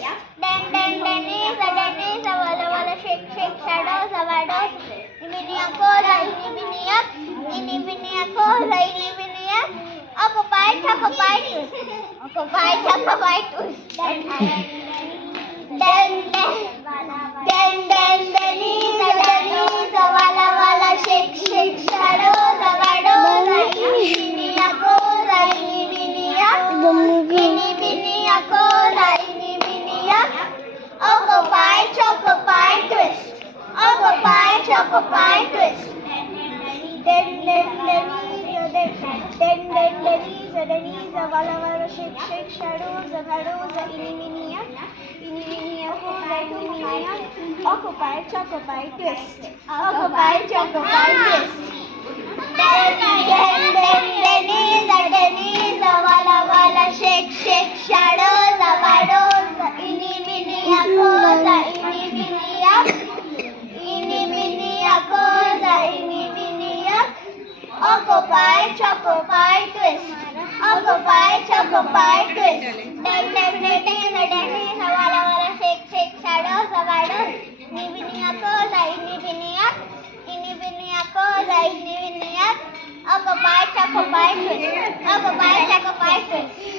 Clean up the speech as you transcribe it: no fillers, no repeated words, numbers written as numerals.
twist. Denise, walla walla, shake, shadows, Ibinia cola, Ibinia cola, Occupy, twist. Denise, walla, shake, shadows, Ibinia cola, Ibinia cola, Occupy, twist. Occupy, twist. Denise, walla, shake, shadows, Ibinia cola, Occupy, twist. Occupy, twist. Denise, walla, shake, shadows, Ibinia cola, Occupy, twist. Occupy, twist. Denise, walla, shake, shadows, Ibinia cola, Occupy, twist. Occupy, twist.